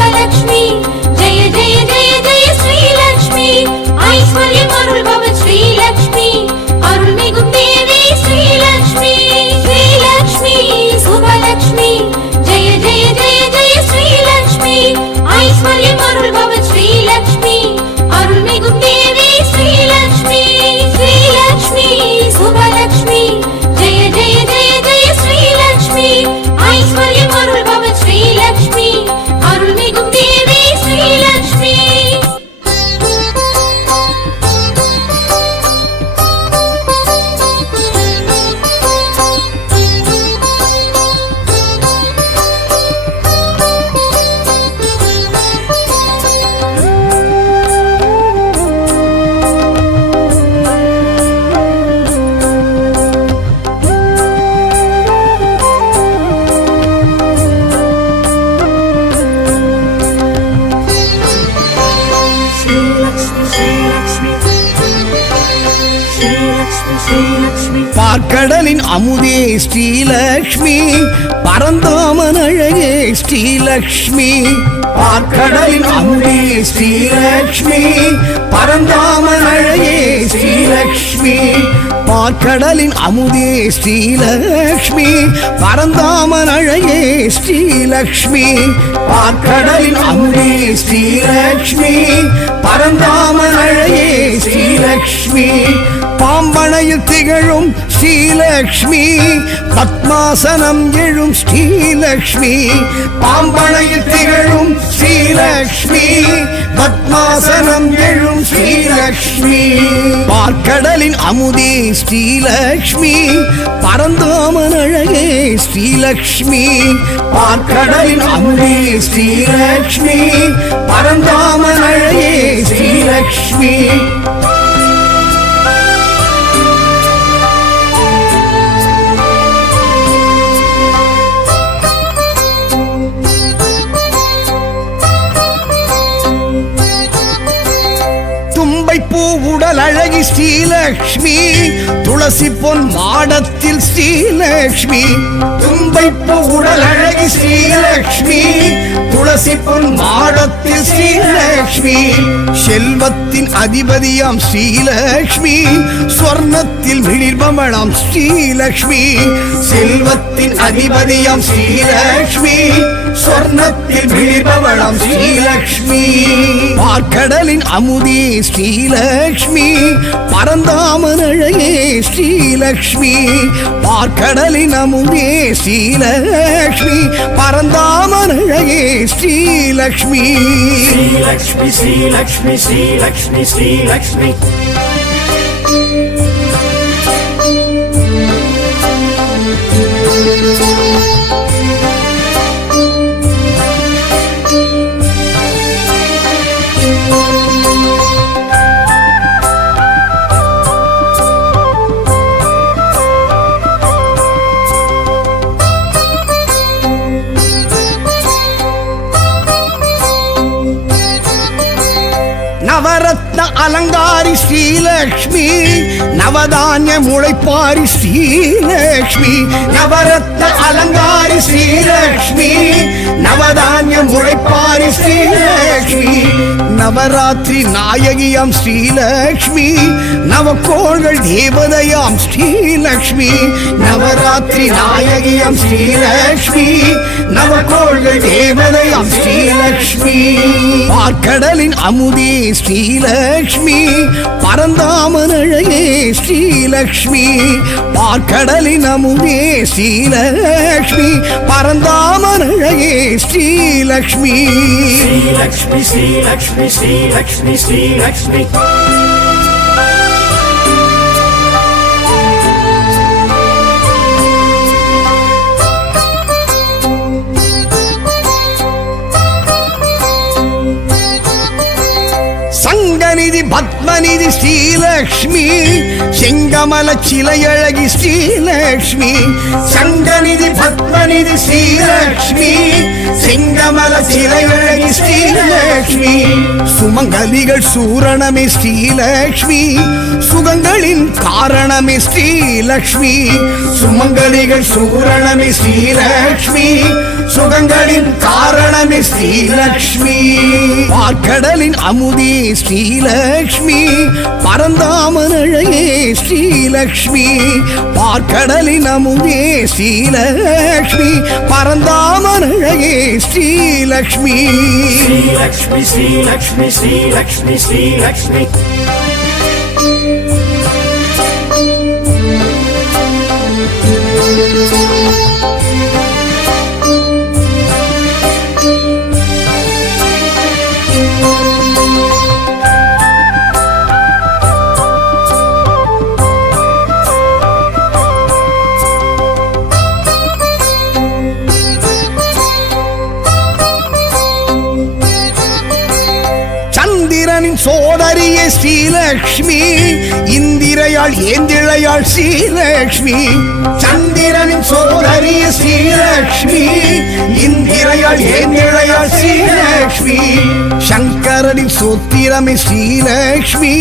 சுபலக்ஷ்மி ஜெய ஜெய ஜெய ஜெய ஸ்ரீலக்ஷ்மி ஐஸ்வர்யம் அருள்பவ ஸ்ரீலக்ஷ்மி அருள்மிகும் தேவி ஸ்ரீலக்ஷ்மி ஸ்ரீலக்ஷ்மி சுபலக்ஷ்மி ஜெய ஜெய ஜெய ஜெய ஸ்ரீலக்ஷ்மி ஐஸ்வர்யம் அருள்பவ ஸ்ரீலக்ஷ்மி அருள்மிகும் தேவி ஸ்ரீலக்ஷ்மி ஸ்ரீலக்ஷ்மி சுபலக்ஷ்மி ஜெய ஜெய ஜெய ஜெய ஸ்ரீலக்ஷ்மி ஐஸ்வர்யம் அருள்பவ ஸ்ரீலக்ஷ்மி அருள்மிகும் தேவி ஸ்ரீலக்ஷ்மி பார்க்கடலின் அமுதே ஸ்ரீலக்ஷ்மி பரந்தாமன் அழகே ஸ்ரீலக்ஷ்மி பார்க்கடலின் அமுதே ஸ்ரீலக்ஷ்மி பரந்தாமன் அழகே ஸ்ரீலக்ஷ்மி பார்க்கடலின் அமுதே ஸ்ரீலக்ஷ்மி பரந்தாமன் அழகே ஸ்ரீலக்ஷ்மி பார்க்கடலின் அமுதே ஸ்ரீலக்ஷ்மி பரந்தாமன் அழகே ஸ்ரீலக்ஷ்மி பாம்பனையில் திகழும் ஸ்ரீலக்ஷ்மி பத்மாசனம் எழும் ஸ்ரீலக்ஷ்மி பாம்பனையில் திகழும் ஸ்ரீலக்ஷ்மி பத்மாசனம் எழும் ஸ்ரீலக்ஷ்மி பார்க்கடலின் அமுதே ஸ்ரீலக்ஷ்மி பரந்தாமன் அழகே ஸ்ரீலக்ஷ்மி பார்க்கடலின் அமுதே ஸ்ரீலக்ஷ்மி பரந்தாமன் அழகே ஸ்ரீலக்ஷ்மி உடல் அழகி ஸ்ரீலக்ஷ்மி துளசி பொன் மாடத்தில் ஸ்ரீலக்ஷ்மி தும்பைப்பு உடல் அழகி ஸ்ரீலக்ஷ்மி துளசி பொன் மாடத்தில் ஸ்ரீலக்ஷ்மி செல்வத்தின் அதிபதியாம் ஸ்ரீலக்ஷ்மி ஸ்வர்ணத்தில் மிளிர்பமணாம் ஸ்ரீலக்ஷ்மி செல்வத்தின் அதிபதியாம் ஸ்ரீலக்ஷ்மி ஸ்வர்ணத்தில் மிளிர்பவளாம் ஸ்ரீலக்ஷ்மி பார்க்கடலின் அமுதே ஸ்ரீலக்ஷ்மி பரந்தாமன் அழகே ஸ்ரீலக்ஷ்மி பார்க்கடலின் அமுதே ஸ்ரீலக்ஷ்மி பரந்தாமன் அழகே ஸ்ரீலக்ஷ்மி ஸ்ரீலக்ஷ்மி ஸ்ரீலக்ஷ்மி ஸ்ரீலக்ஷ்மி ஸ்ரீலக்ஷ்மி நவரத்ன அலங்காரி ஸ்ரீலக்ஷ்மி நவதானிய முளைப்பாரி ஸ்ரீலக்ஷ்மி நவரத்ன அலங்காரி ஸ்ரீலக்ஷ்மி நவதானிய முளைப்பாரி ஸ்ரீலக்ஷ்மி நவராத்திரி நாயகியாம் ஸ்ரீலக்ஷ்மி நவக்கோள்கள் தேவதையாம் ஸ்ரீலக்ஷ்மி நவராத்திரி நாயகியாம் ஸ்ரீலக்ஷ்மி நவக்கோள்கள் தேவதையாம் ஸ்ரீலக்ஷ்மி பார்க்கடலின் அமுதே ஸ்ரீலக்ஷ்மி பரந்தாமன் அழகே ஸ்ரீலக்ஷ்மி பார்க்கடலின் அமுதே ஸ்ரீலக்ஷ்மி பரந்தாமன் அழகே ஸ்ரீலக்ஷ்மி ஸ்ரீலக்ஷ்மி ஸ்ரீலக்ஷ்மி ஸ்ரீலக்ஷ்மி ஸ்ரீலக்ஷ்மி சங்கநிதி பத்மநிதி ஸ்ரீலக்ஷ்மி செங்கமல சிலையழகி ஸ்ரீலக்ஷ்மி சங்கநிதி பத்மநிதி ஸ்ரீலக்ஷ்மி செங்கமல சிலையழகி ஸ்ரீலக்ஷ்மி சுமங்கலிகள் சூரணமே ஸ்ரீலக்ஷ்மி சுகங்களின் காரணமே ஸ்ரீலக்ஷ்மி சுமங்கலிகள் சூரணமே ஸ்ரீலக்ஷ்மி சுகங்களின் காரணமே ஸ்ரீலக்ஷ்மி பார்க்கடலின் அமுதே ஸ்ரீலக்ஷ்மி பரந்தாமனழையே ஸ்ரீலக்ஷ்மி பார்க்கடலின் அமுதே ஸ்ரீலக்ஷ்மி பரந்தாமனழையே ஸ்ரீலக்ஷ்மி ஸ்ரீலக்ஷ்மி ஸ்ரீலக்ஷ்மி ஸ்ரீலக்ஷ்மி ஸ்ரீலக்ஷ்மி சோதரியே ஸ்ரீலக்ஷ்மி இந்திரையாள் ஏந்திழையாள் ஸ்ரீலக்ஷ்மி சந்திரனின் சோதரியே ஸ்ரீலக்ஷ்மி இந்திரையாள் ஏந்திழையாள் ஸ்ரீலக்ஷ்மி சங்கரனின் சோத்திரமே ஸ்ரீலக்ஷ்மி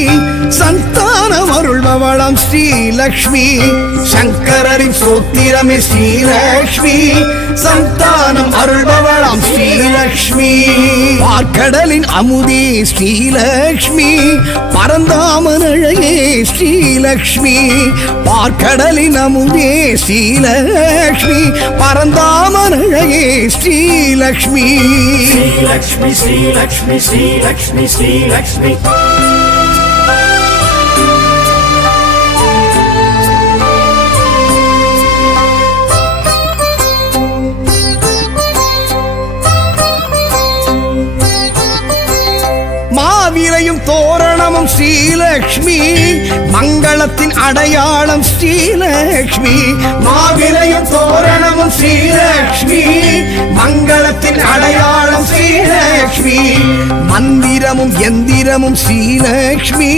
சந்தானம் அருள்பவளாம் ஸ்ரீலக்ஷ்மி சங்கரனின் சோத்திரமே ஸ்ரீலக்ஷ்மி சந்தானம் அருள்பவளாம் ஸ்ரீலக்ஷ்மி பார்க்கடலின் அமுதே ஸ்ரீலக்ஷ்மி பரந்தாமனழையே ஸ்ரீலக்ஷ்மி பார்க்கடலின் அமுதே ஸ்ரீலக்ஷ்மி பரந்தாமனழையே ஸ்ரீலக்ஷ்மி ஸ்ரீலக்ஷ்மி ஸ்ரீலக்ஷ்மி ஸ்ரீலக்ஷ்மி ஸ்ரீலக்ஷ்மி மாவிலையும் தோரணமும் ஸ்ரீலக்ஷ்மி மங்களத்தின் அடையாளம் ஸ்ரீலக்ஷ்மி மாவிலையும் தோரணமும் ஸ்ரீலக்ஷ்மி மங்களத்தின் அடையாளம் ஸ்ரீலக்ஷ்மி மந்திரமும் எந்திரமும் ஸ்ரீலக்ஷ்மி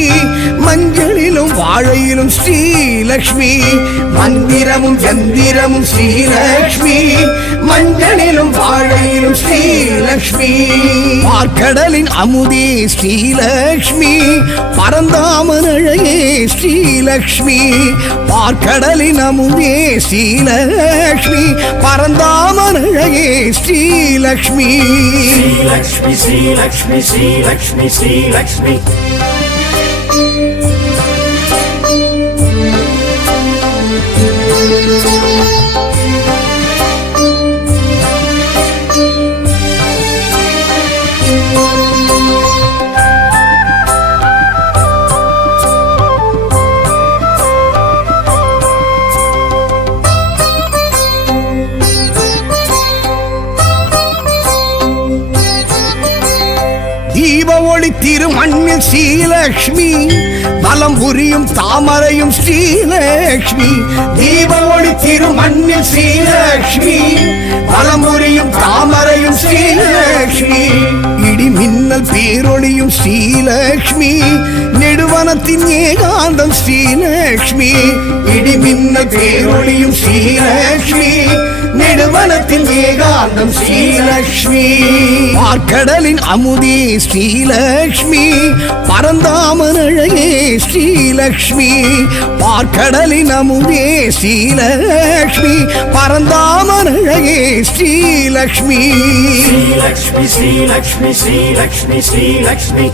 மஞ்சளிலும் வாழையிலும் ஸ்ரீலக்ஷ்மி மந்திரமும் எந்திரமும் ஸ்ரீலக்ஷ்மி மஞ்சளிலும் வாழையிலும் ஸ்ரீலக்ஷ்மி பார்க்கடலின் அமுதே ஸ்ரீலக்ஷ்மி பரந்தாமனழையே ஸ்ரீலக்ஷ்மி பார்க்கடலின் அமுதே ஸ்ரீலக்ஷ்மி பரந்தாமனழையே ஸ்ரீலக்ஷ்மி ஸ்ரீலக்ஷ்மி ஸ்ரீலக்ஷ்மி ஸ்ரீலக்ஷ்மி ஸ்ரீலக்ஷ்மி தீப ஒளி திருமண்ணில் ஸ்ரீலக்ஷ்மி வலம் புரியும் தாமரையும் ஸ்ரீலக்ஷ்மி தீப ஒளி திருமண்ணில் ஸ்ரீலக்ஷ்மி வலம் புரியும் தாமரையும் ஸ்ரீலக்ஷ்மி இடி மின்னல் பேரொளியும் ஸ்ரீலக்ஷ்மி நெடுவனத்தின் ஏகாந்தம் ஸ்ரீலக்ஷ்மி இடி மின்னல் பேரொளியும் ஸ்ரீலக்ஷ்மி நெடுவனத்தின் ஏகாந்தம் ஸ்ரீலக்ஷ்மி பார்க்கடலின் அமுதே ஸ்ரீலக்ஷ்மி பரந்தாமனழையே ஸ்ரீலக்ஷ்மி பார்க்கடலின் அமுதே ஸ்ரீலக்ஷ்மி பரந்தாமனழையே ஸ்ரீலக்ஷ்மி ஸ்ரீலக்ஷ்மி ஸ்ரீலக்ஷ்மி ஸ்ரீலக்ஷ்மி ஸ்ரீலக்ஷ்மி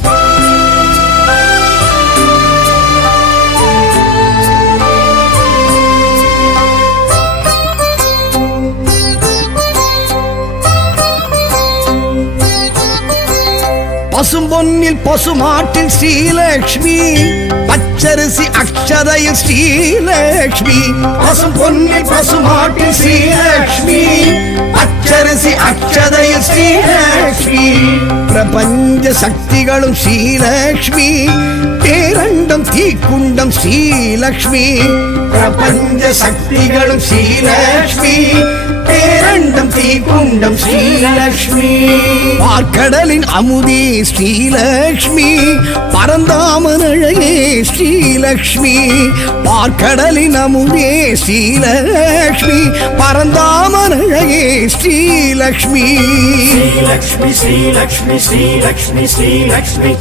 பசும்பொன்னில் பசுமாட்டில் ஸ்ரீலக்ஷ்மி பச்சரிசி அக்ஷதையில் ஸ்ரீலக்ஷ்மி பசும்பொன்னில் பசுமாட்டில் ஸ்ரீலக்ஷ்மி பச்சரிசி அக்ஷதையில் ஸ்ரீலக்ஷ்மி பிரபஞ்ச சக்திகளும் ஸ்ரீலக்ஷ்மி பேரண்டம் தீக்குண்டம் ஸ்ரீலக்ஷ்மி பிரபஞ்ச சக்திகளும் ஸ்ரீலக்ஷ்மி பேரண்டம் தீக்குண்டம் ஸ்ரீலக்ஷ்மி பார்க்கடலின் அமுதே ஸ்ரீலக்ஷ்மி பரந்தாமன் அழகே ஸ்ரீலக்ஷ்மி பார்க்கடலின் அமுதே ஸ்ரீலக்ஷ்மி பரந்தாமன் அழகே ஸ்ரீலக்ஷ்மி ஸ்ரீலக்ஷ்மி ஸ்ரீலக்ஷ்மி ஸ்ரீலக்ஷ்மி ஸ்ரீலக்ஷ்மி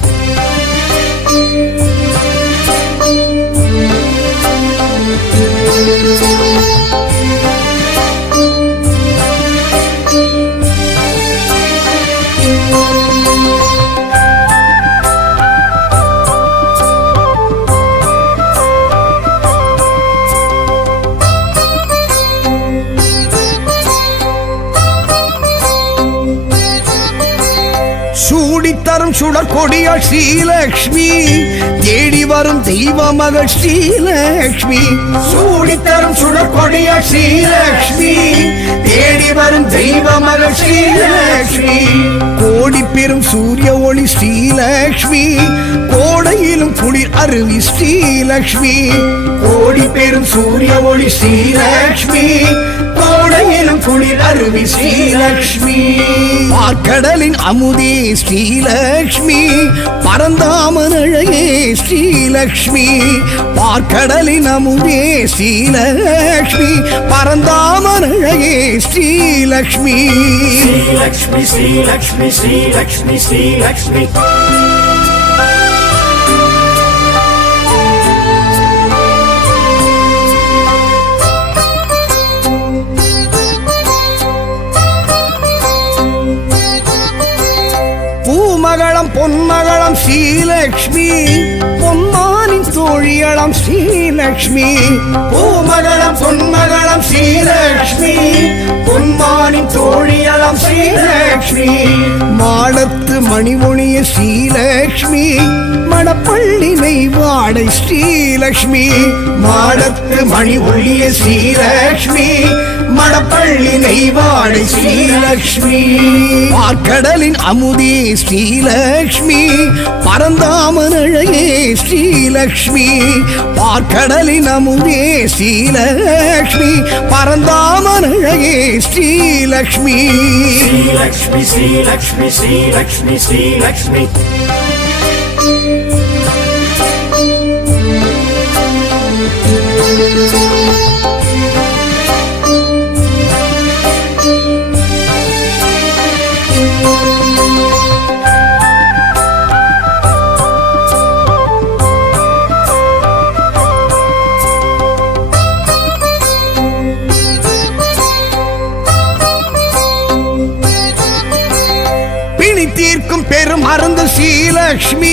சூடித்தரும் சுடற்கொடியாள் ஸ்ரீலக்ஷ்மி தேடி வரும் தெய்வ மகள் ஸ்ரீலக்ஷ்மி சூடித்தரும் சுடற்கொடியாள் ஸ்ரீலக்ஷ்மி தேடி வரும் தெய்வ மகள் ஸ்ரீலக்ஷ்மி கோடி பெரும் சூரிய ஒளி ஸ்ரீலக்ஷ்மி கோடையிலும் குளிர் அருவி ஸ்ரீலக்ஷ்மி கோடி பெரும் சூரிய ஒளி ஸ்ரீலக்ஷ்மி கோடையிலும் குளிர் அருவி ஸ்ரீலக்ஷ்மி பார்க்கடலின் அமுதே ஸ்ரீலக்ஷ்மி பரந்தாமன் அழகே ஸ்ரீலக்ஷ்மி பார்க்கடலின் அமுதே ஸ்ரீலக்ஷ்மி பரந்தாமன் அழகே ஸ்ரீலக்ஷ்மி ஸ்ரீலக்ஷ்மி ஸ்ரீலக்ஷ்மி ஸ்ரீலக்ஷ்மி ஸ்ரீலக்ஷ்மி பூமகளம் பொன்மகளம் ஸ்ரீலக்ஷ்மி பொன்மானின் தோழியளம் ஸ்ரீலக்ஷ்மி பூமகளம் பொன்மகளம் ஸ்ரீலக்ஷ்மி பொன்மானின் தோழியளம் ஸ்ரீலக்ஷ்மி மாடத்து மணிமொழிய ஸ்ரீலக்ஷ்மி மணப்பள்ளி நெய்வாடை ஸ்ரீலக்ஷ்மி மாடத்து மணி ஒளிய ஸ்ரீலக்ஷ்மி மணப்பள்ளி நெய்வாடை ஸ்ரீலக்ஷ்மி பார்க்கடலின் அமுதே ஸ்ரீலக்ஷ்மி பரந்தாமன் அழகே ஸ்ரீலக்ஷ்மி பார்க்கடலின் அமுதே ஸ்ரீலக்ஷ்மி பரந்தாமன் அழகே ஸ்ரீலக்ஷ்மி ஸ்ரீலக்ஷ்மி ஸ்ரீலக்ஷ்மி ஸ்ரீலக்ஷ்மி ஸ்ரீலக்ஷ்மி தீர்க்கும் பெரும் மருந்து ஸ்ரீலக்ஷ்மி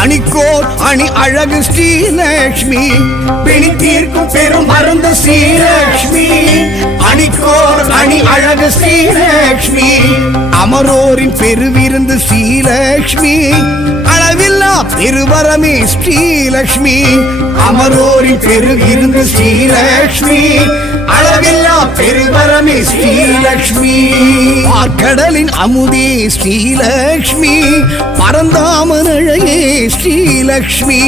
அணிக்கோர் அணி அழகு ஸ்ரீலக்ஷ்மி பிணி தீர்க்கும் பெரும் மருந்து ஸ்ரீலக்ஷ்மி அணிக்கோர் அணி அழகு ஸ்ரீலக்ஷ்மி அமரோரின் பெருவிருந்து ஸ்ரீலக்ஷ்மி அளவில்லா பெருவரமே ஸ்ரீலக்ஷ்மி அமரோரின் பெருவிருந்து ஸ்ரீலக்ஷ்மி அளவில்லா பெருவரமே ஸ்ரீலக்ஷ்மி பார்க்கடலின் அமுதே ஸ்ரீலக்ஷ்மி பரந்தாமன் அழகே ஸ்ரீலக்ஷ்மி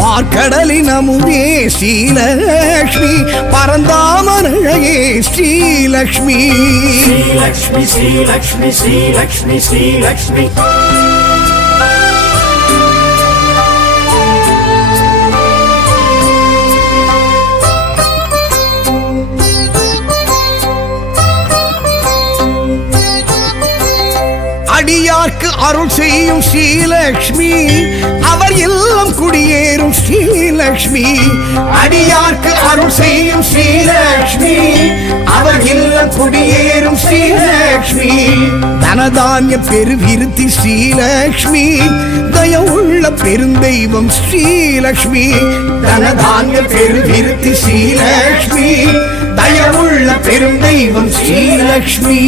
பார்க்கடலின் அமுதே ஸ்ரீலக்ஷ்மி பரந்தாமன் அழகே ஸ்ரீலக்ஷ்மி ஸ்ரீலக்ஷ்மி ஸ்ரீலக்ஷ்மி ஸ்ரீலக்ஷ்மி ஸ்ரீலக்ஷ்மி அடியார்க்கு அருள் செய்யும் ஸ்ரீலக்ஷ்மி அவர் இல்லம் குடியேறும் ஸ்ரீலக்ஷ்மி அடியார்க்கு அருள் செய்யும் ஸ்ரீலக்ஷ்மி அவர் இல்லம் குடியேறும் ஸ்ரீலக்ஷ்மி தனதானிய பெருவிருத்தி ஸ்ரீலக்ஷ்மி தயவுள்ள பெருந்தெய்வம் ஸ்ரீலக்ஷ்மி தனதானிய பெருவிருத்தி ஸ்ரீலக்ஷ்மி தயவுள்ள பெருந்தெய்வம் ஸ்ரீலக்ஷ்மி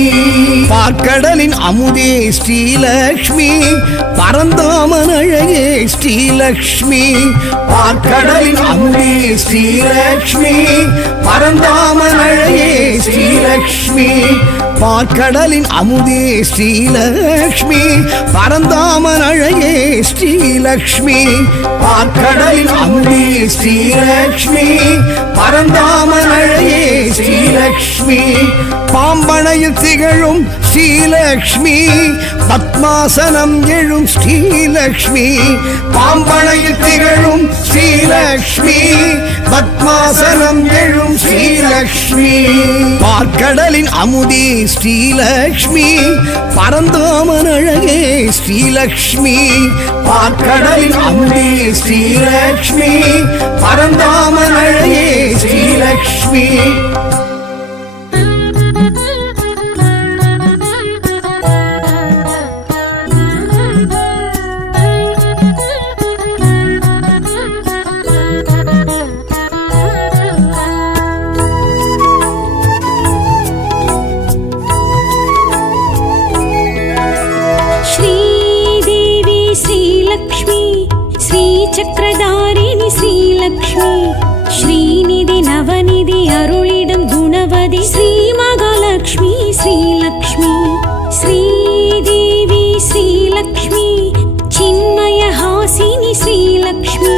பார்க்கடலின் அமுதே ஸ்ரீலக்ஷ்மி பரந்தாமன் அழகே ஸ்ரீலக்ஷ்மி பார்க்கடலின் அமுதே ஸ்ரீலக்ஷ்மி பரந்தாமன் அழகே ஸ்ரீலக்ஷ்மி பார்க்கடலின் அமுதே ஸ்ரீலக்ஷ்மி பரந்தாமன் அழகே ஸ்ரீலக்ஷ்மி பார்க்கடலின் அமுதே ஸ்ரீலக்ஷ்மி பரந்தாமன் அழகே ஸ்ரீலக்ஷ்மி பாம்பனையில் திகழும் ஸ்ரீலக்ஷ்மி பத்மாசனம் எழும் ஸ்ரீலக்ஷ்மி பாம்பனையில் திகழும் ஸ்ரீலக்ஷ்மி பத்மாசனம் எழும் ஸ்ரீலக்ஷ்மி பார்க்கடலின் அமுதே ஸ்ரீலக்ஷ்மி பரந்தாமன் அழகே ஸ்ரீலக்ஷ்மி பார்க்கடலின் அமுதே ஸ்ரீலக்ஷ்மி பரந்தாமன் அழகே ஸ்ரீலக்ஷ்மி चक्रधारिणी श्रीलक्ष्मी श्रीनिधि नवनिधि अरुळिडम गुणवதி श्री महालक्ष्मी श्रीलक्ष्मी श्रीदेवी श्रीलक्ष्मी चिन्मय हासिनी श्रीलक्ष्मी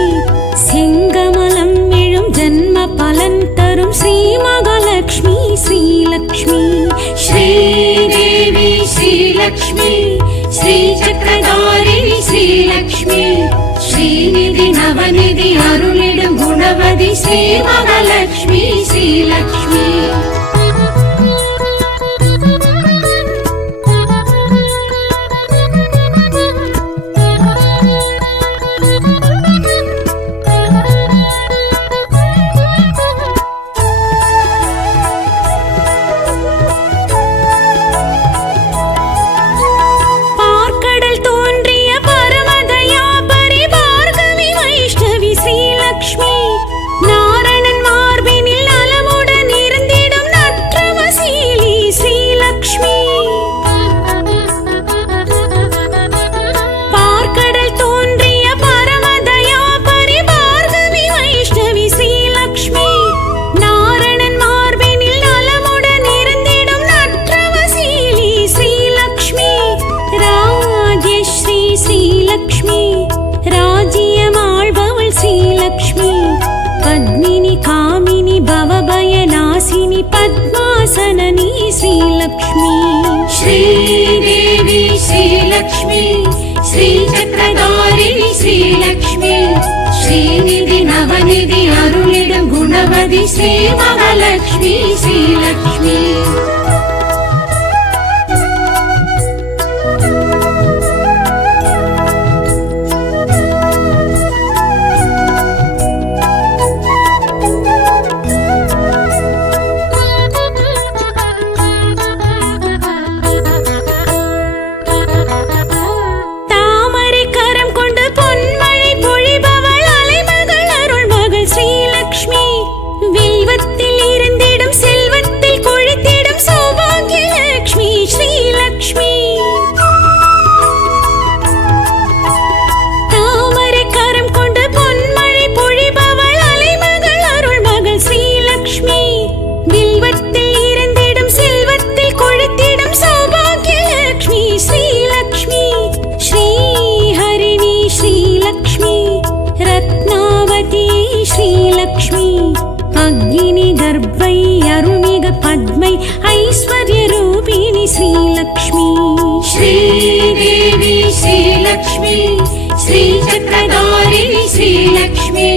செங்கமலம் எழும் ஜன்ம பலன் தரும் ஸ்ரீ மகாலட்சுமி ஸ்ரீலக்ஷ்மி श्रीदेवी श्रीलक्ष्मी श्रीचक्रधारिणी श्रीलक्ष्मी श्रीनिधि नवनिधि अरुळिडम गुणवதி श्री महालक्ष्मी श्रीलक्ष्मी पद्मासननी श्रीलक्ष्मी श्रीदेवी श्रीलक्ष्मी श्रीचक्रधारिणी श्रीलक्ष्मी श्रीनिधि नवनिधि अरुळिडम गुणवதி श्री महालक्ष्मी श्रीलक्ष्मी पद्मै ऐश्वर्य रूपिणी श्रीलक्ष्मी श्रीदेवी श्रीलक्ष्मी श्रीचक्रधारिणी श्रीलक्ष्मी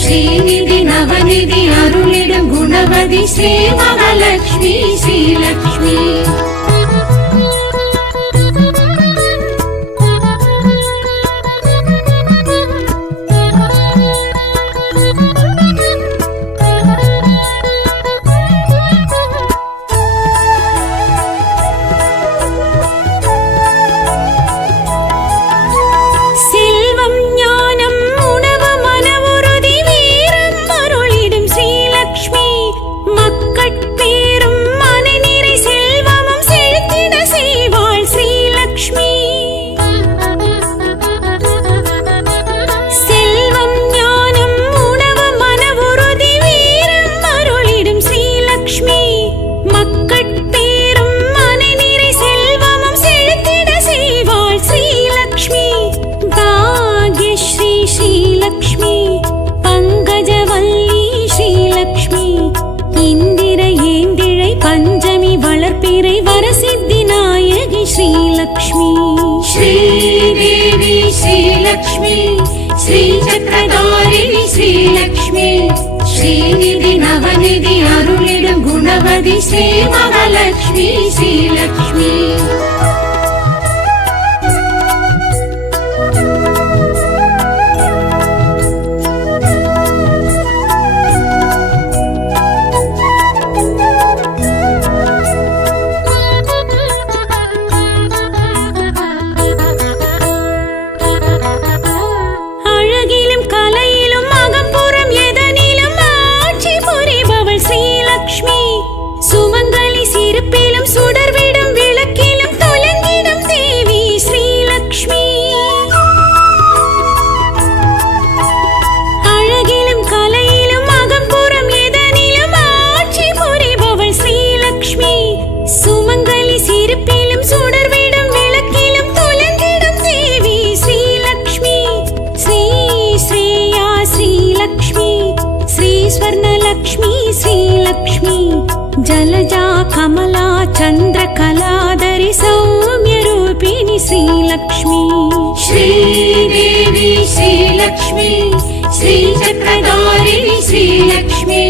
श्रीनिधि नवनिधि अरुळिडम गुणवதி श्री महालक्ष्मी श्रीलक्ष्मी மக்கட்பேரும் மனநிறை செல்வமும் श्रीलक्ष्मी श्रीदेवी श्रीलक्ष्मी श्रीचक्रधारिणी श्रीलक्ष्मी श्रीनिधि नवनिधि अरुளிடும் குணவதி ஸ்ரீ மகாலட்சுமி ஸ்ரீலக்ஷ்மி जलजा कमला चंद्रकलाधरी सौम्यरूपिणी श्रीलक्ष्मी श्रीदेवी श्रीलक्ष्मी श्रीचक्रधारिणी श्रीलक्ष्मी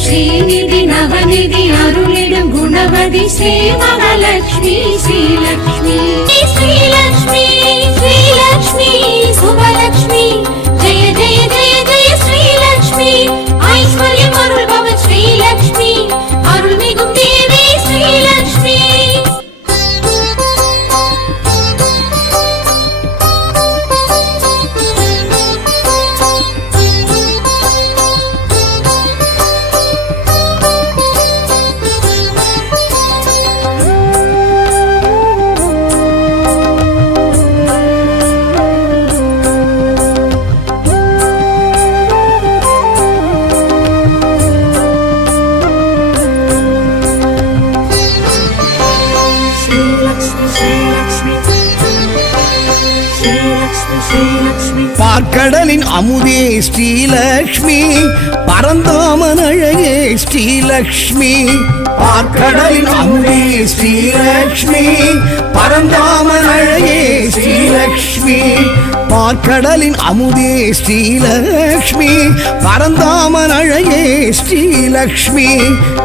श्रीनिधि नवनिधि अरुளிடும் குணவதி ஸ்ரீ மகாலட்சுமி ஸ்ரீலக்ஷ்மி श्रीलक्ष्मी श्रीलक्ष्मी शुभलक्ष्मी जय जय जय जय श्रीलक्ष्मी ऐश्वर्यम् अरुள்பவள் श्रीलक्ष्मी அருள்மிகும் தேவி ஸ்ரீலக்ஷ்மி பார்க்கடலின் அமுதே ஸ்ரீலக்ஷ்மி பரந்தாமன் அழகே ஸ்ரீலக்ஷ்மி பார்க்கடலின் அமுதே ஸ்ரீலக்ஷ்மி பரந்தாமன் அழகே ஸ்ரீலக்ஷ்மி பார்க்கடலின் அமுதே ஸ்ரீலக்ஷ்மி பரந்தாமன் அழகே ஸ்ரீலக்ஷ்மி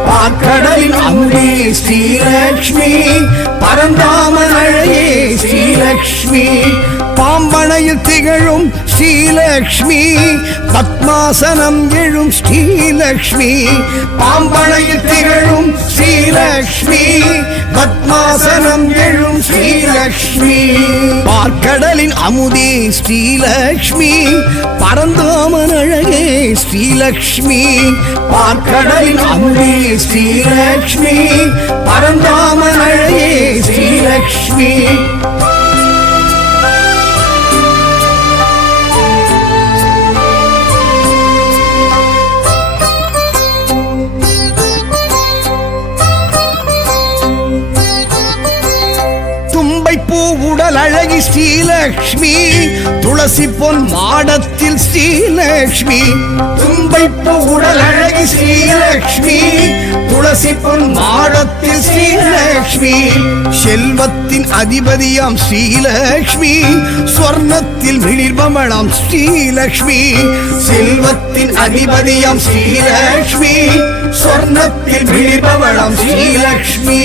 பார்க்கடலின் அமுதே ஸ்ரீலக்ஷ்மி பரந்தாமன் அழகே ஸ்ரீலக்ஷ்மி பாம்பனையில் திகழும் ஸ்ரீலக்ஷ்மி பத்மாசனம் எழும் ஸ்ரீலக்ஷ்மி பாம்பனையில் திகழும் ஸ்ரீலக்ஷ்மி பத்மாசனம் எழும் ஸ்ரீலக்ஷ்மி பார்க்கடலின் அமுதே ஸ்ரீலக்ஷ்மி பரந்தாமன் அழகே ஸ்ரீலக்ஷ்மி பார்க்கடலின் அமுதே ஸ்ரீலக்ஷ்மி பரந்தாமன் அழகே ஸ்ரீலக்ஷ்மி உடல் அழகி ஸ்ரீலக்ஷ்மி துளசி பொன் மாடத்தில் ஸ்ரீலக்ஷ்மி தும்பைப்பு உடல் அழகி ஸ்ரீலக்ஷ்மி துளசி பொன் மாடத்தில் ஸ்ரீலக்ஷ்மி செல்வத்தின் அதிபதியாம் ஸ்ரீலக்ஷ்மி ஸ்வர்ணத்தில் விழிர்பமணம் ஸ்ரீலக்ஷ்மி செல்வத்தின் அதிபதியாம் ஸ்ரீலக்ஷ்மி ஸ்வர்ணத்தில் விழிர்பவளம் ஸ்ரீலக்ஷ்மி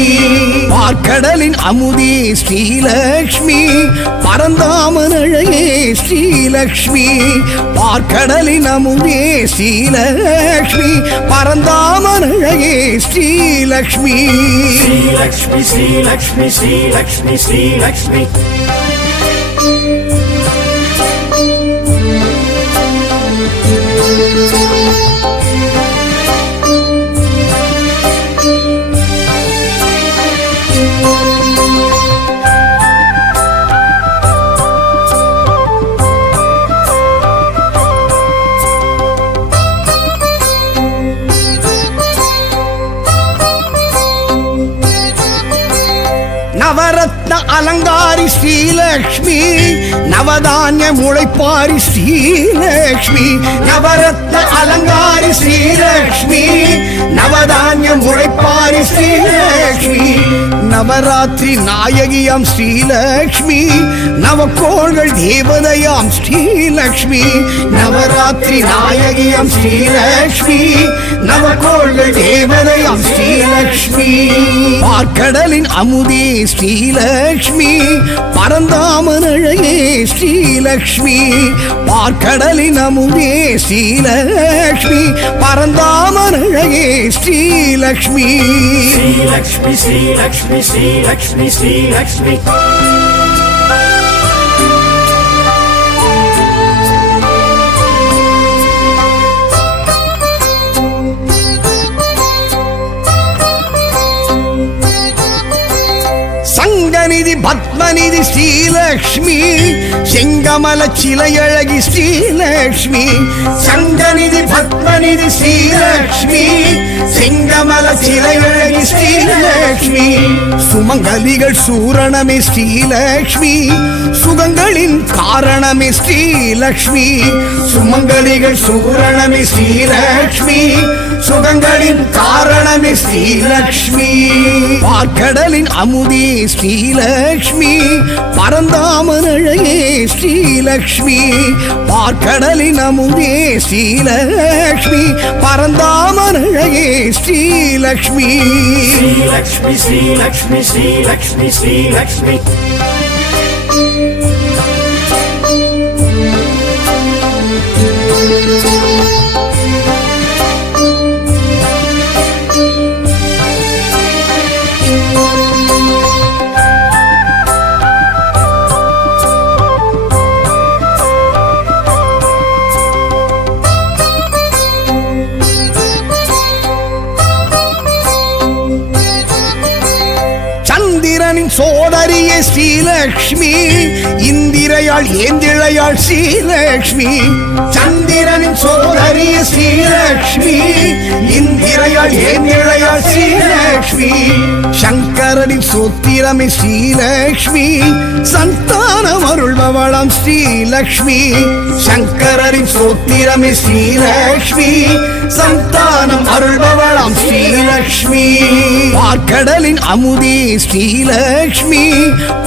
பார்க்கடலின் அமுதே ஸ்ரீலக்ஷ்மி பரந்தாமன் அழகே ஸ்ரீலக்ஷ்மி பார்க்கடலின் அமுதே ஸ்ரீலக்ஷ்மி பரந்தாமன் அழகே ஸ்ரீலக்ஷ்மி श्रीलक्ष्मी श्रीलक्ष्मी श्रीलक्ष्मी श्रीलक्ष्मी நவரத்ன அலங்காரி ஸ்ரீலக்ஷ்மி நவதானிய முளைப்பாரி ஸ்ரீலக்ஷ்மி நவரத்ன அலங்காரி ஸ்ரீலக்ஷ்மி நவதானிய முளைப்பாரி ஸ்ரீலக்ஷ்மி நவராத்திரி நாயகியாம் ஸ்ரீலக்ஷ்மி நவக்கோள்கள் தேவதையாம் ஸ்ரீலக்ஷ்மி நவராத்திரி நாயகியாம் ஸ்ரீலக்ஷ்மி நவக்கோள்கள் தேவதையாம் ஸ்ரீலக்ஷ்மி பார்க்கடலின் அமுதே ஸ்ரீலக்ஷ்மி பரந்தாமன் அழகே ஸ்ரீலக்ஷ்மி பார்க்கடலின் அமுதே ஸ்ரீலக்ஷ்மி பரந்தாமன் அழகே ஸ்ரீலக்ஷ்மி ஸ்ரீலக்ஷ்மி ஸ்ரீலக்ஷ்மி ஸ்ரீலக்ஷ்மி ஸ்ரீலக்ஷ்மி சங்கநிதி பத்மநிதி ஸ்ரீலக்ஷ்மி செங்கமல சிலையழகி ஸ்ரீலக்ஷ்மி சங்கநிதி பத்மநிதி ஸ்ரீலக்ஷ்மி செங்கமல சிலையழகி ஸ்ரீலக்ஷ்மி சுமங்கலிகள் சூரணமே ஸ்ரீலக்ஷ்மி சுகங்களின் காரணமே ஸ்ரீலக்ஷ்மி சுமங்கலிகள் சூரணமே ஸ்ரீலக்ஷ்மி சுகங்களின் காரணமே ஸ்ரீலக்ஷ்மி பார்க்கடலின் அமுதே ஸ்ரீலக்ஷ்மி பரந்தாமன் அழகே ஸ்ரீலக்ஷ்மி பார்க்கடலின் அமுதே ஸ்ரீலக்ஷ்மி பரந்தாமன் அழகே ஸ்ரீலக்ஷ்மி ஸ்ரீலக்ஷ்மி ஸ்ரீலக்ஷ்மி ஸ்ரீலக்ஷ்மி ஸ்ரீலக்ஷ்மி சந்திரனின் சோதரியே ஸ்ரீலக்ஷ்மி இந்திரையாள் ஏந்திழையாள் ஸ்ரீலக்ஷ்மி சந்திரனின் சோதரியே ஸ்ரீலக்ஷ்மி இந்திரையாள் ஏந்திழையாள் ஸ்ரீலக்ஷ்மி சங்கரனின் சோத்திரமே ஸ்ரீலக்ஷ்மி சந்தானம் அருள்பவளாம் ஸ்ரீலக்ஷ்மி சங்கரனின் சோத்திரமே ஸ்ரீலக்ஷ்மி சந்தானம் அருள்பவளாம் ஸ்ரீலக்ஷ்மி பார்க்கடலின் அமுதே ஸ்ரீலக்ஷ்மி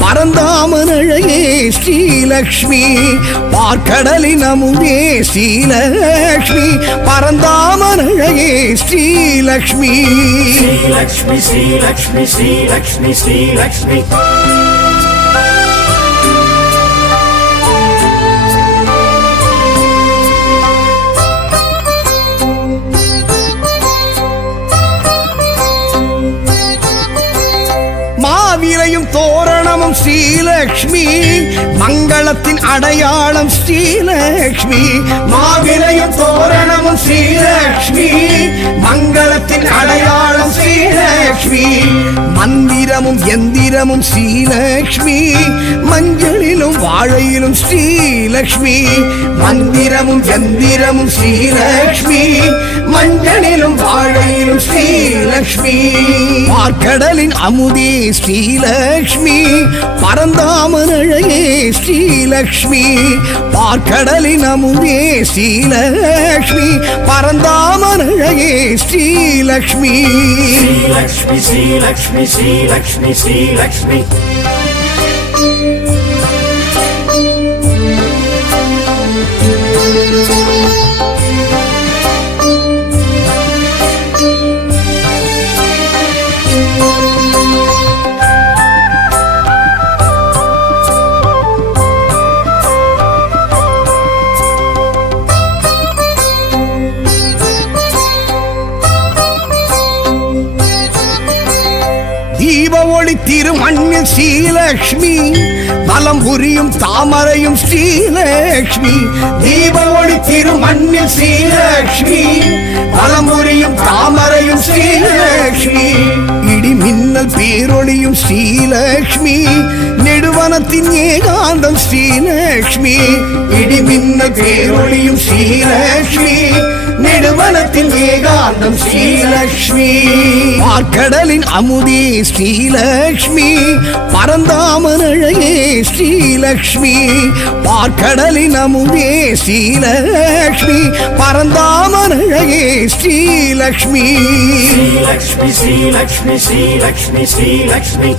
பரந்தாமன் அழகே ஸ்ரீலக்ஷ்மி பார்க்கடலின் அமுதே ஸ்ரீலக்ஷ்மி பரந்தாமன் அழகே ஸ்ரீலக்ஷ்மி ஸ்ரீலக்ஷ்மி ஸ்ரீலக்ஷ்மி ஸ்ரீலக்ஷ்மி ஸ்ரீலக்ஷ்மி மாவிலையும் தோரணமும் ஸ்ரீலக்ஷ்மி மங்களத்தின் அடையாளம் ஸ்ரீலக்ஷ்மி மாவிலையும் தோரணமும் ஸ்ரீலக்ஷ்மி மங்களத்தின் அடையாளம் ஸ்ரீலக்ஷ்மி மந்திரமும் எந்திரமும் ஸ்ரீலக்ஷ்மி மஞ்சளிலும் வாழையிலும் ஸ்ரீலக்ஷ்மி மந்திரமும் எந்திரமும் ஸ்ரீலக்ஷ்மி மஞ்சளிலும் வாழையிலும் ஸ்ரீலக்ஷ்மி பார்க்கடலின் அமுதே ஸ்ரீலக்ஷ்மி பரந்தாமன் அழகே ஸ்ரீலக்ஷ்மி பார்க்கடலின் அமுதே ஸ்ரீலக்ஷ்மி பரந்தாமன் அழகே ஸ்ரீலக்ஷ்மி ஸ்ரீலக்ஷ்மி ஸ்ரீலக்ஷ்மி ஸ்ரீலக்ஷ்மி ஸ்ரீலக்ஷ்மி தீப ஒளி திருமண்ணில் ஸ்ரீலக்ஷ்மி வலம் புரியும் தாமரையும் ஸ்ரீலக்ஷ்மி தீப ஒளி திருமண்ணில் ஸ்ரீலக்ஷ்மி வலம் புரியும் தாமரையும் ஸ்ரீலக்ஷ்மி இடி மின்னல் பேரொளியும் ஸ்ரீலக்ஷ்மி நெடுவனத்தின் ஏகாந்தம் அடையாளம் ஸ்ரீலக்ஷ்மி, இடிமின்ன பேரொழியும் ஸ்ரீலக்ஷ்மி, நெடுவனத்தின் ஏகாந்தம் ஸ்ரீலக்ஷ்மி. பார்க்கடலின் அமுதே ஸ்ரீலக்ஷ்மி, பரந்தாமன் அழகே ஸ்ரீலக்ஷ்மி. பார்க்கடலின் அமுதே ஸ்ரீலக்ஷ்மி, பரந்தாமன் அழகே ஸ்ரீலக்ஷ்மி. ஸ்ரீலக்ஷ்மி ஸ்ரீலக்ஷ்மி ஸ்ரீலக்ஷ்மி ஸ்ரீலக்ஷ்மி.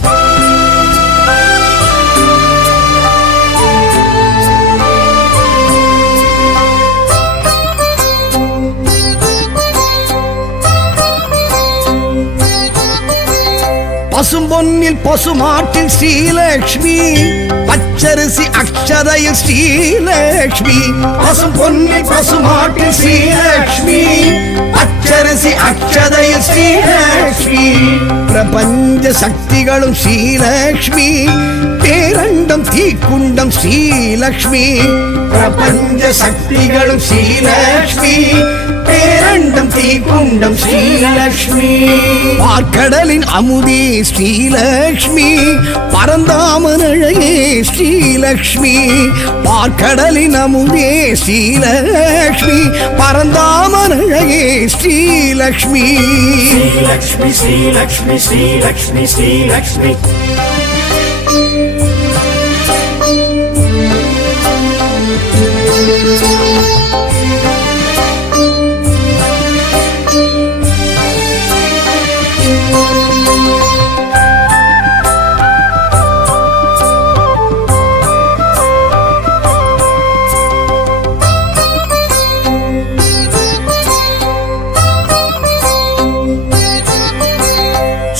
பசும்பொன்னில் பசுமாட்டில் ஸ்ரீலக்ஷ்மி, பச்சரிசி அக்ஷதையில் ஸ்ரீலக்ஷ்மி. பசும்பொன்னில் பசுமாட்டில் ஸ்ரீலக்ஷ்மி, பச்சரிசி அக்ஷதையில் ஸ்ரீலக்ஷ்மி. பிரபஞ்ச சக்திகளும் ஸ்ரீலக்ஷ்மி, பேரண்டம் தீக்குண்டம் ஸ்ரீலக்ஷ்மி. பிரபஞ்ச சக்திகளும் ஸ்ரீலக்ஷ்மி, பேரண்டம் தீக்குண்டம் ஸ்ரீலக்ஷ்மி. பார்க்கடலின் அமுதே ஸ்ரீலக்ஷ்மி, பரந்தாமன் அழகே ஸ்ரீலக்ஷ்மி. பார்க்கடலின் அமுதே ஸ்ரீலக்ஷ்மி, பரந்தாமன் அழகே ஸ்ரீலக்ஷ்மி. ஸ்ரீலக்ஷ்மி ஸ்ரீலக்ஷ்மி ஸ்ரீலக்ஷ்மி ஸ்ரீலக்ஷ்மி.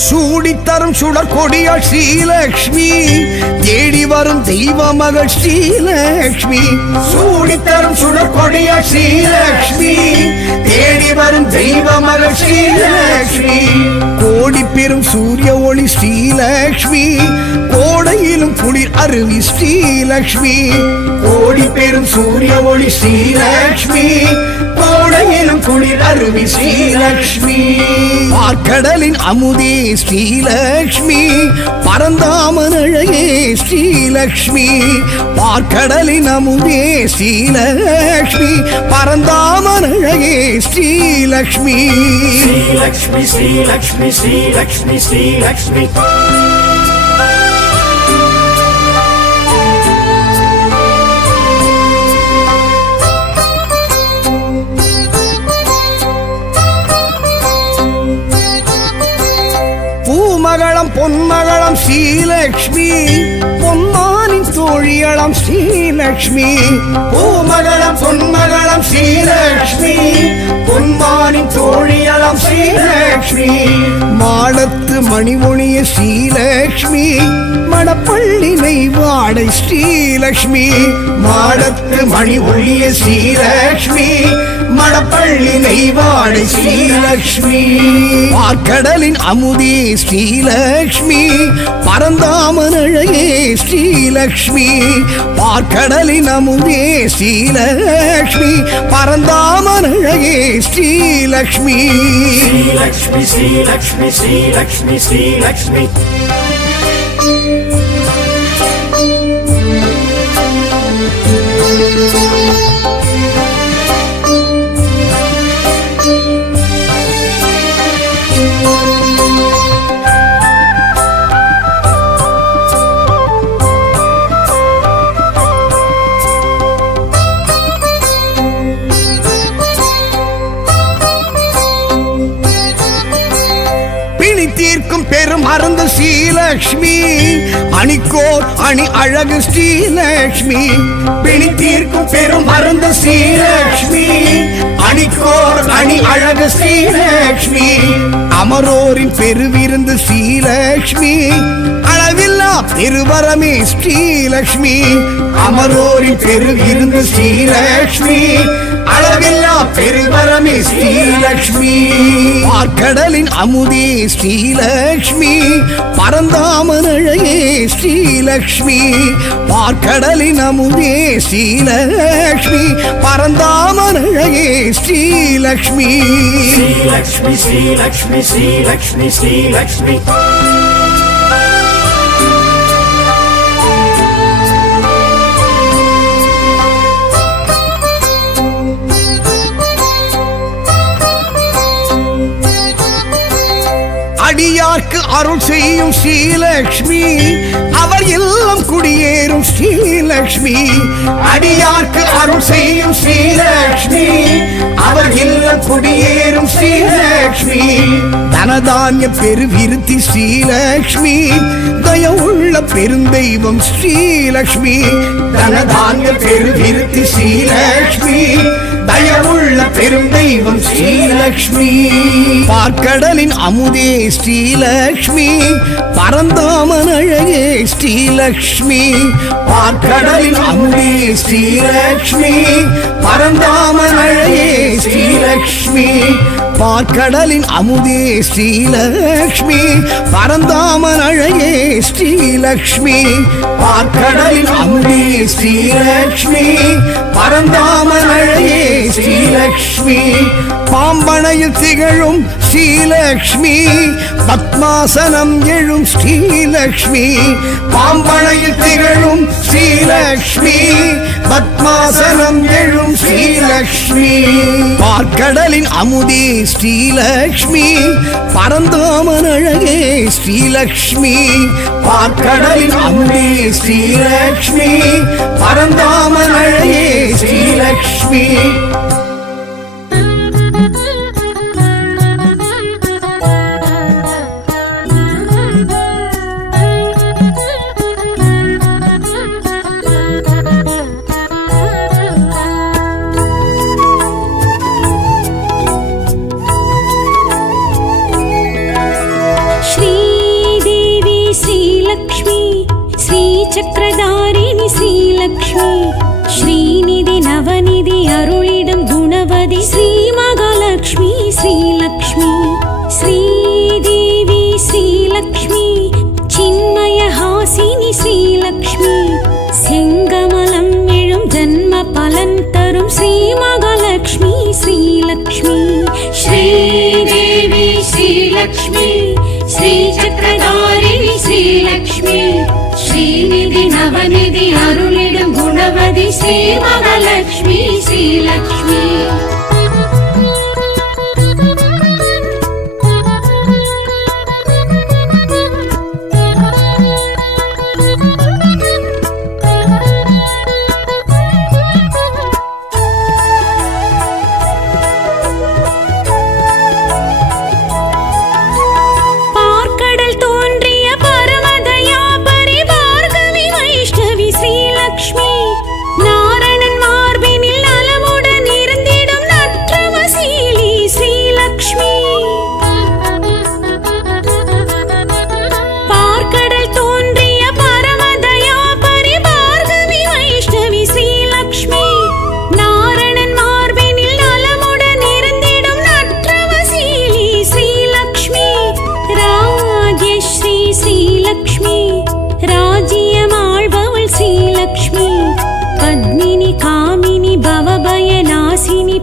சூடித்தரும் சுடர் கொடியாள் ஸ்ரீலக்ஷ்மி, தேடி வரும் தெய்வ மகள் ஸ்ரீலக்ஷ்மி. சூடித்தரும் சுடர் கொடியாள் ஸ்ரீலக்ஷ்மி, தேடி வரும் தெய்வ மகள் ஸ்ரீலக்ஷ்மி. கோடி பெரும் சூரிய ஒளி ஸ்ரீலக்ஷ்மி, கோடையிலும் குளிர் அருவி ஸ்ரீலக்ஷ்மி. கோடி பெரும் சூரிய ஒளி ஸ்ரீலக்ஷ்மி, கோடையிலும் குளிர் அருவி ஸ்ரீலக்ஷ்மி. பார்க்கடலின் அமுதே ஸ்ரீலக்ஷ்மி, பரந்தாமன் அழகே ஸ்ரீலக்ஷ்மி. பார்க்கடலின் அமுதே ஸ்ரீலக்ஷ்மி, பரந்தாமன் அழகே ஸ்ரீலக்ஷ்மி. ஸ்ரீலக்ஷ்மி ஸ்ரீலக்ஷ்மி ஸ்ரீலக்ஷ்மி ஸ்ரீலக்ஷ்மி. பூமகளம் பொன்மகளம் ஸ்ரீலக்ஷ்மி, பொன்மானின் தோழியளம் ஸ்ரீலக்ஷ்மி. பூமகளம் பொன்மகளம் ஸ்ரீலக்ஷ்மி, பொன்மானின் தோழியளம் ஸ்ரீலக்ஷ்மி. மாடத்து மணிமொழிய ஸ்ரீலக்ஷ்மி, மடப்பள்ளி நெய்வாடை ஸ்ரீலக்ஷ்மி. மாடத்து மணி ஒளிய ஸ்ரீலக்ஷ்மி, மடப்பள்ளி நெய்வாடை ஸ்ரீலக்ஷ்மி. பார்க்கடலின் அமுதே ஸ்ரீலக்ஷ்மி, பரந்தாமன் அழகே ஸ்ரீலக்ஷ்மி. பார்க்கடலின் அமுதே ஸ்ரீலக்ஷ்மி, பரந்தாமன் அழகே ஸ்ரீலக்ஷ்மி. ஸ்ரீலக்ஷ்மி ஸ்ரீலக்ஷ்மி ஸ்ரீலக்ஷ்மி ஸ்ரீலக்ஷ்மி. தீர்க்கும் பெரும் மருந்து ஸ்ரீலக்ஷ்மி, அணிக்கோர் அணி அழகு ஸ்ரீலக்ஷ்மி. பிணி தீர்க்கும் பெரும் மருந்து ஸ்ரீலக்ஷ்மி, அணிக்கோர் அணி அழகு ஸ்ரீலக்ஷ்மி. அமரோரின் பெருவிருந்து ஸ்ரீலக்ஷ்மி, அளவில்லா பெருவரமே ஸ்ரீலக்ஷ்மி. அமரோரின் பெருவிருந்து ஸ்ரீலக்ஷ்மி, அளவில்லா பெருவரமே ஸ்ரீலக்ஷ்மி. பார்க்கடலின் அமுதே ஸ்ரீலக்ஷ்மி, பரந்தாமன் அழகே ஸ்ரீலக்ஷ்மி. பார்க்கடலின் அமுதே ஸ்ரீலக்ஷ்மி, பரந்தாமன் அழகே ஸ்ரீலக்ஷ்மி. ஸ்ரீலக்ஷ்மி ஸ்ரீலக்ஷ்மி ஸ்ரீலக்ஷ்மி ஸ்ரீலக்ஷ்மி. அடியார்க்கு அருள் செய்யும் ஸ்ரீலக்ஷ்மி, அவர் இல்லம் குடியேறும் ஸ்ரீலக்ஷ்மி. அடியார்க்கு அருள் செய்யும் ஸ்ரீலக்ஷ்மி, அவர் இல்லம் குடியேறும் ஸ்ரீலக்ஷ்மி. தனதானிய பெருவிருத்தி ஸ்ரீலக்ஷ்மி, தயவுள்ள பெருந்தெய்வம் ஸ்ரீலக்ஷ்மி. தனதானிய பெருவிருத்தி ஸ்ரீலக்ஷ்மி, தயவுள்ள பெருந்தெய்வம் ஸ்ரீலக்ஷ்மி. பார்க்கடலின் அமுதே ஸ்ரீலக்ஷ்மி, பரந்தாமன் அழகே ஸ்ரீலக்ஷ்மி. பார்க்கடலின் அமுதே ஸ்ரீலக்ஷ்மி, பரந்தாமன் அழகே ஸ்ரீலக்ஷ்மி. பார்க்கடலின் அமுதே ஸ்ரீலக்ஷ்மி, பரந்தாமன் அழகே ஸ்ரீலக்ஷ்மி. பார்க்கடலின் அமுதே ஸ்ரீலக்ஷ்மி, பரந்தாமன் அழகே ஸ்ரீலக்ஷ்மி. பாம்பனையில் திகழும் ஸ்ரீலக்ஷ்மி, பத்மாசனம் எழும் ஸ்ரீலக்ஷ்மி. பாம்பனையில் திகழும் ஸ்ரீலக்ஷ்மி, பத்மாசனம் எழும் ஸ்ரீலக்ஷ்மி. பார்க்கடலின் அமுதே ஸ்ரீலக்ஷ்மி, பரந்தாமன் அழகே ஸ்ரீலக்ஷ்மி. பார்க்கடலின் அமுதே ஸ்ரீலக்ஷ்மி, பரந்தாமன் அழகே ஸ்ரீலக்ஷ்மி. சக்கரதாரிணி ஸ்ரீலக்ஷ்மி, ஸ்ரீநிதி நவநிதி அருளிடும் குணவதி ஸ்ரீ மகாலட்சுமி ஸ்ரீலக்ஷ்மி. ஸ்ரீதேவி ஸ்ரீலக்ஷ்மி, சின்மய ஹாசினி ஸ்ரீலக்ஷ்மி. செங்கமலம் எழும் ஜன்ம பலன் தரும் ஸ்ரீ மகாலட்சுமி ஸ்ரீலக்ஷ்மி. ஸ்ரீதேவி ஸ்ரீலக்ஷ்மி, ஸ்ரீ சக்கரதாரிணி ஸ்ரீலக்ஷ்மி. ஸ்ரீநிதி நவநிதி அருளிடும் குணவதி ஸ்ரீ மகாலட்சுமி ஸ்ரீலக்ஷ்மி.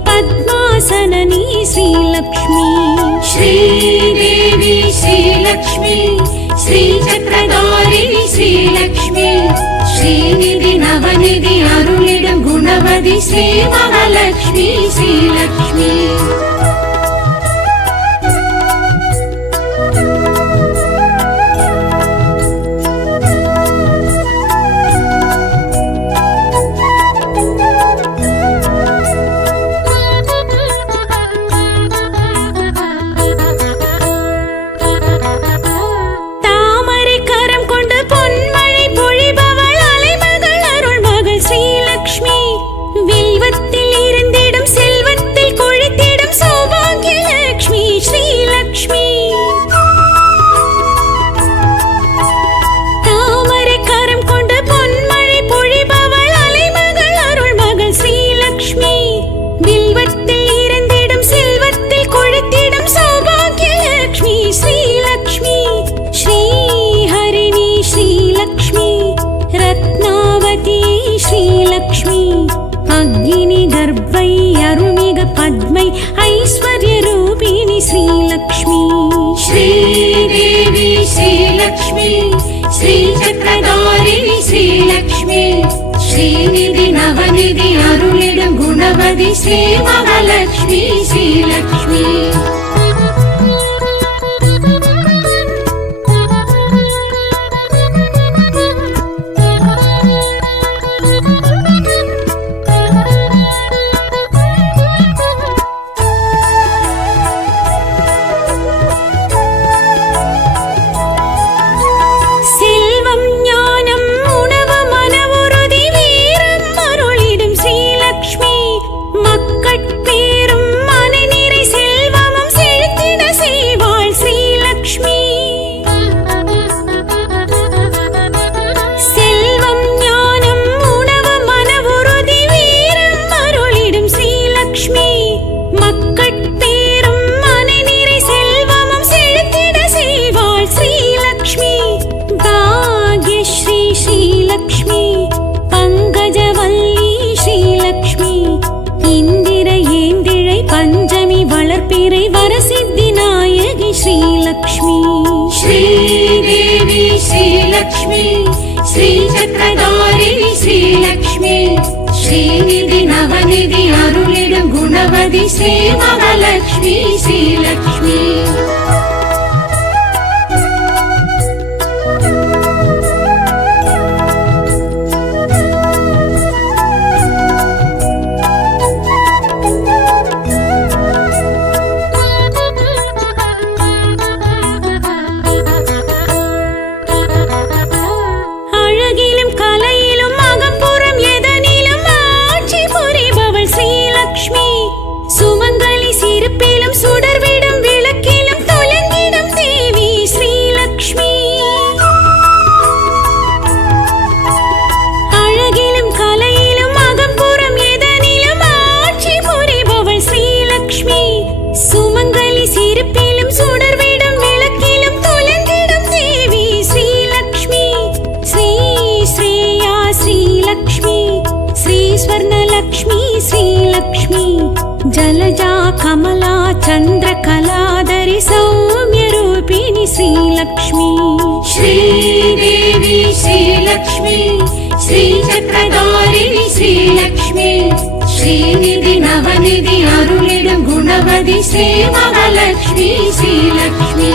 పద్మాసనని శ్రీలక్ష్మి. శ్రీదేవి శ్రీలక్ష్మి, శ్రీ చక్రధారిణి శ్రీలక్ష్మి. శ్రీనిధి నవనిధి అరుளிடும் குணவதி ஸ்ரீ மகாலட்சுமி ஸ்ரீலக்ஷ்மி. பத்மை ஐஸ்வர்ய ரூபிணி ஸ்ரீலக்ஷ்மி. ஸ்ரீதேவி ஸ்ரீலக்ஷ்மி, ஸ்ரீ சக்கரதாரிணி ஸ்ரீலக்ஷ்மி. ஸ்ரீநிதி நவநிதி அருளிடும் குணவதி ஸ்ரீ மகாலட்சுமி ஸ்ரீலக்ஷ்மி. குணவதி ஸ்ரீ மகாலட்சுமி ஸ்ரீலக்ஷ்மி. அழகிலும் கலையிலும் அகம்புறம் எதனிலும் ஆட்சி புரிபவள் ஸ்ரீலக்ஷ்மி. சுமங்கலி சிரிப்பிலும் சுடர்விடும் விளக்கிலும் தொலைந்திடும் தேவி ஸ்ரீலக்ஷ்மி. அழகிலும் கலையிலும் அகம்புறம் எதனிலும் ஆட்சி புரிபவள் ஸ்ரீலக்ஷ்மி. சுமங்கலி சிரிப்பிலும் சுடர்விடும் விளக்கிலும் தொலைந்திடும் தேவி ஸ்ரீலக்ஷ்மி. ஸ்ரீ ஸ்ரேயா ஸ்ரீலக்ஷ்மி, ஸ்ரீ ஸ்வர்ணலக்ஷ்மி ஸ்ரீலக்ஷ்மி. ஜலஜா கமலா சந்திர கலாதரி சௌமிய ரூபிணி ஸ்ரீலக்ஷ்மி. ஸ்ரீதேவி ஸ்ரீலக்ஷ்மி, ஸ்ரீ சக்கரதாரிணி ஸ்ரீலக்ஷ்மி. ஸ்ரீநிதி நவநிதி அருளிடும் குணவதி ஸ்ரீ மகாலட்சுமி ஸ்ரீலக்ஷ்மி.